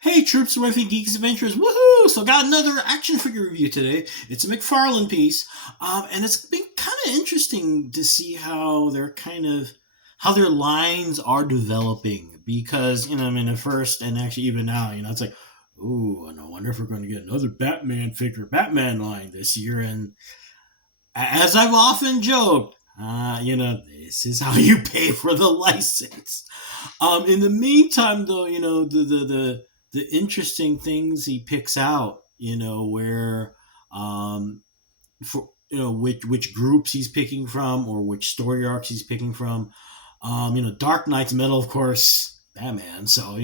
Hey troops, wifey geeks, adventurers, woohoo! So got another action figure review today. It's a McFarlane piece, and it's been kind of interesting to see how they're how their lines are developing. Because at first and actually even now, it's like, ooh, and I wonder if we're going to get another Batman figure, Batman line this year. And as I've often joked, this is how you pay for the license. In the meantime, though, the interesting things he picks out, where for which groups he's picking from or which story arcs he's picking from. Dark Knight's Metal, of course, Batman. So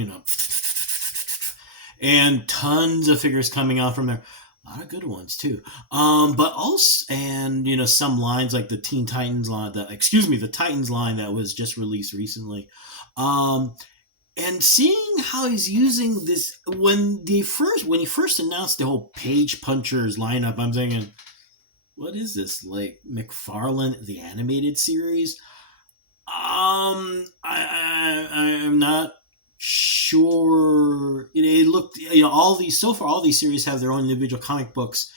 and tons of figures coming out from there. A lot of good ones too. But also, and some lines like the Teen Titans line, the Titans line that was just released recently. And seeing how he's using this when he first announced the whole Page Punchers lineup, I'm thinking, what is this, like McFarlane the animated series? I'm not sure. It looked, all these series have their own individual comic books,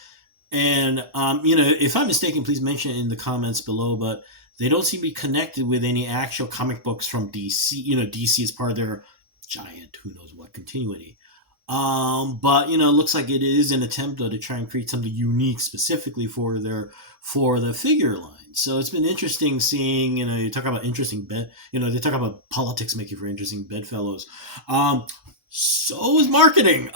and if I'm mistaken, please mention it in the comments below. But they don't seem to be connected with any actual comic books from DC. DC is part of their giant, who knows what, continuity. But it looks like it is an attempt to try and create something unique specifically for the figure line. So it's been interesting seeing, you talk about interesting bed, they talk about politics making for interesting bedfellows. So is marketing.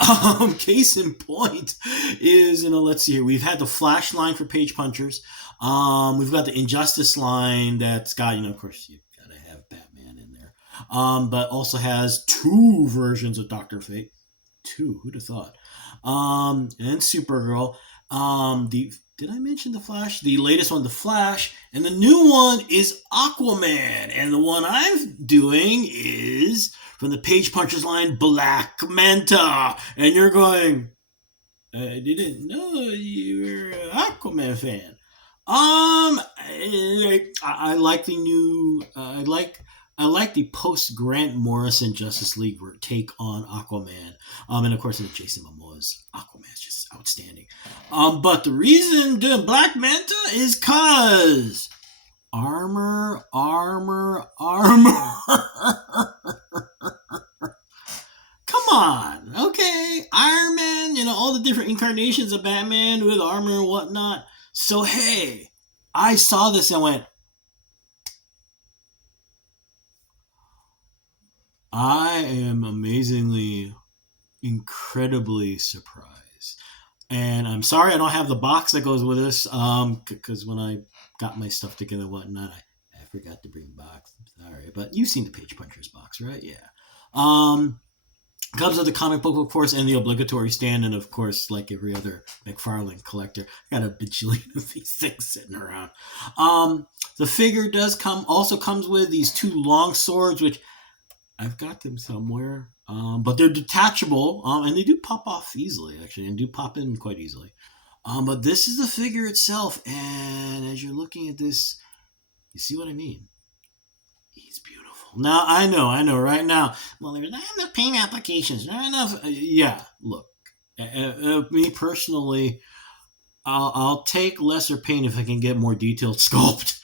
Case in point is, let's see here. We've had the Flash line for Page Punchers. We've got the Injustice line that's got, of course, you've got to have Batman in there. But also has two versions of Dr. Fate. Two, who'd have thought? And Supergirl. Did I mention the Flash? The latest one, the Flash, and the new one is Aquaman. And the one I'm doing is from the Page Punchers line, Black Manta. And you're going, I didn't know you were an Aquaman fan. I like the new. I like the post Grant Morrison Justice League take on Aquaman. And of course, Jason Momoa's Aquaman is just outstanding. But the reason doing Black Manta is cause armor. Come on, okay, Iron Man. All the different incarnations of Batman with armor and whatnot. So hey, I saw this and went, I am incredibly surprised. And I'm sorry I don't have the box that goes with this, because when I got my stuff together and whatnot, I forgot to bring the box. I'm sorry, but you've seen the Page Punchers box, right? Yeah. Comes with the comic book, of course, and the obligatory stand, and of course, like every other McFarlane collector, I got a bajillion of these things sitting around. The figure also comes with these two long swords, which I've got them somewhere, but they're detachable, and they do pop off easily, actually, and do pop in quite easily. But this is the figure itself, and as you're looking at this, you see what I mean? He's beautiful. Now, I know, right now, well, there's not enough paint applications, not enough. Yeah, look, me personally, I'll take lesser paint if I can get more detailed sculpt.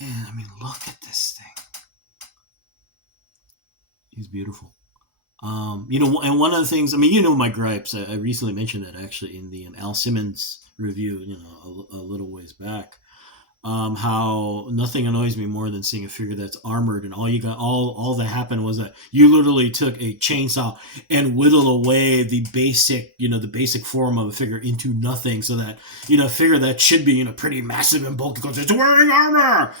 And, look at this thing. He's beautiful. And one of the things, my gripes, I recently mentioned that actually in the Al Simmons review, a little ways back, how nothing annoys me more than seeing a figure that's armored and all that happened was that you literally took a chainsaw and whittled away the basic form of a figure into nothing, so that, a figure that should be, pretty massive and bulky goes, it's wearing armor!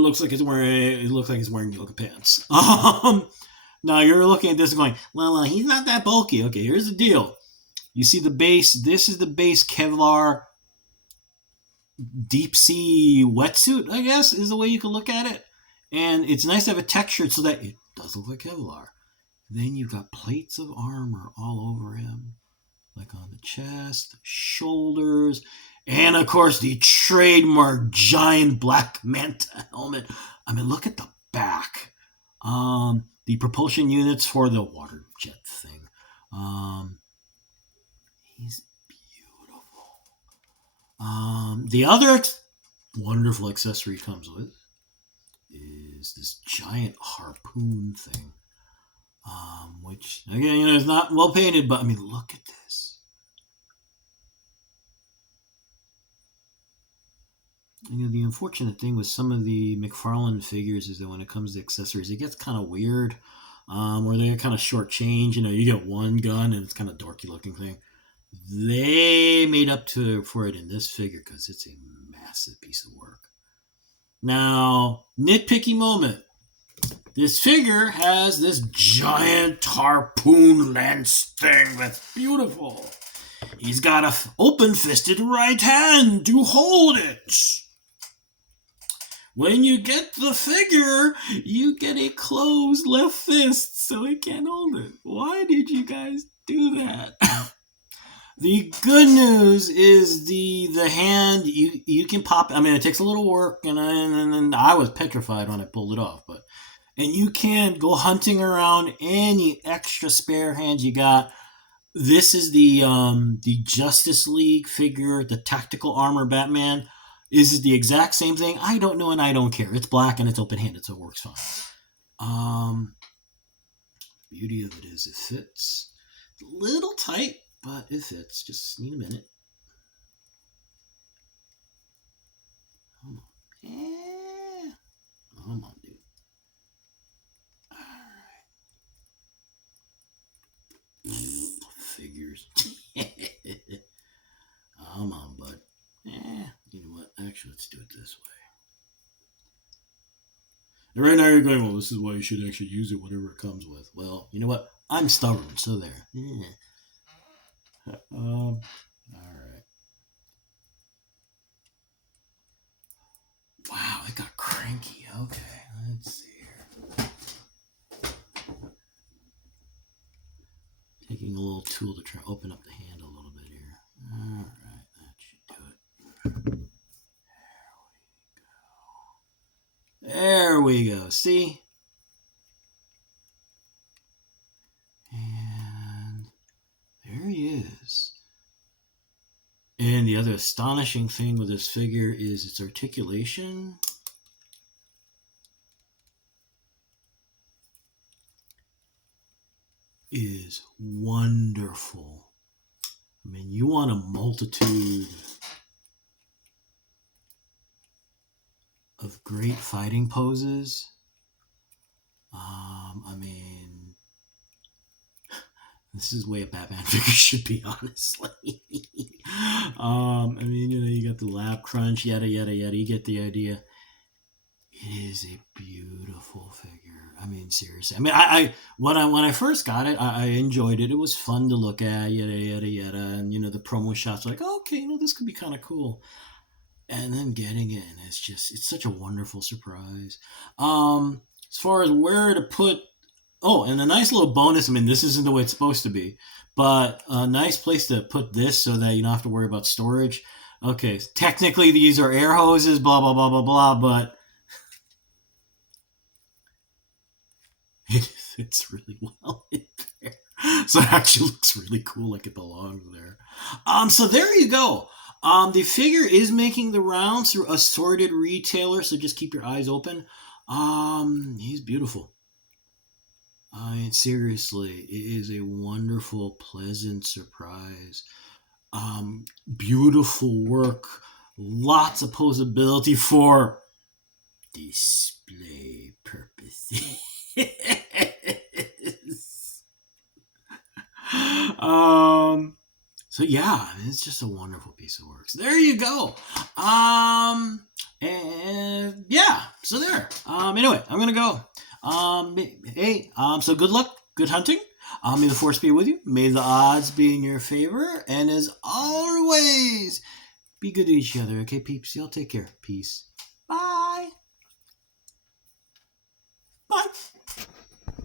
Looks like he's wearing yoga pants. Now you're looking at this and going, well, he's not that bulky. Okay, here's the deal. You see the base. This is the base Kevlar deep sea wetsuit, I guess, is the way you can look at it. And it's nice to have it textured so that it does look like Kevlar. Then you've got plates of armor all over him, like on the chest, shoulders, and of course the trademark giant Black Manta helmet. Look at the back. The propulsion units for the water jet thing. He's beautiful. The other wonderful accessory he comes with is this giant harpoon thing. Which, again, is not well painted, but I mean, look at this. The unfortunate thing with some of the McFarlane figures is that when it comes to accessories, it gets kind of weird, where they're kind of shortchanged. You get one gun and it's kind of dorky looking thing. They made up for it in this figure because it's a massive piece of work. Now, nitpicky moment. This figure has this giant harpoon lance thing that's beautiful. He's got a open-fisted right hand to hold it. When you get the figure, you get a closed left fist so it can't hold it. Why did you guys do that? The good news is the hand, you can pop. I mean, it takes a little work, and I was petrified when I pulled it off, and you can go hunting around any extra spare hands you got. This is the Justice League figure, the tactical armor Batman. This is the exact same thing. I don't know and I don't care. It's black and it's open-handed, so it works fine. Beauty of it is it fits. It's a little tight, but it fits. Just need a minute. Come on. Yeah. Come on, dude. Figures. Come on, bud. You know what? Actually, let's do it this way. And right now you're going, well, this is why you should actually use it, whatever it comes with. Well, you know what? I'm stubborn, so there. Yeah. All right. Wow, it got cranky. Okay, let's see here. Taking a little tool to try to open up the hand a little bit here. All right, that should do it. There we go. See? And there he is. And the other astonishing thing with this figure is its articulation. Is wonderful. I mean, you want a multitude of great fighting poses. I mean, this is the way a Batman figure should be, honestly. I mean, you got the lap crunch, yada, yada, yada. You get the idea. It is a beautiful figure. I mean, seriously. I mean, when I first got it, I enjoyed it. It was fun to look at, yada, yada, yada. And, the promo shots were like, oh, okay, this could be kind of cool. And then getting it, and it's such a wonderful surprise. As far as where to put, and a nice little bonus, I mean, this isn't the way it's supposed to be, but a nice place to put this so that you don't have to worry about storage. Okay, technically these are air hoses, blah, blah, blah, blah, blah, but it fits really well in there. So it actually looks really cool, like it belongs there. So there you go. The figure is making the rounds through assorted retailers, so just keep your eyes open. He's beautiful. I mean, seriously, it is a wonderful, pleasant surprise. Beautiful work. Lots of posability for display purposes. So yeah, it's just a wonderful piece of work. So there you go. And yeah, so there. Anyway, I'm gonna go. So good luck, good hunting. May the force be with you. May the odds be in your favor. And as always, be good to each other. Okay, peeps. Y'all take care. Peace.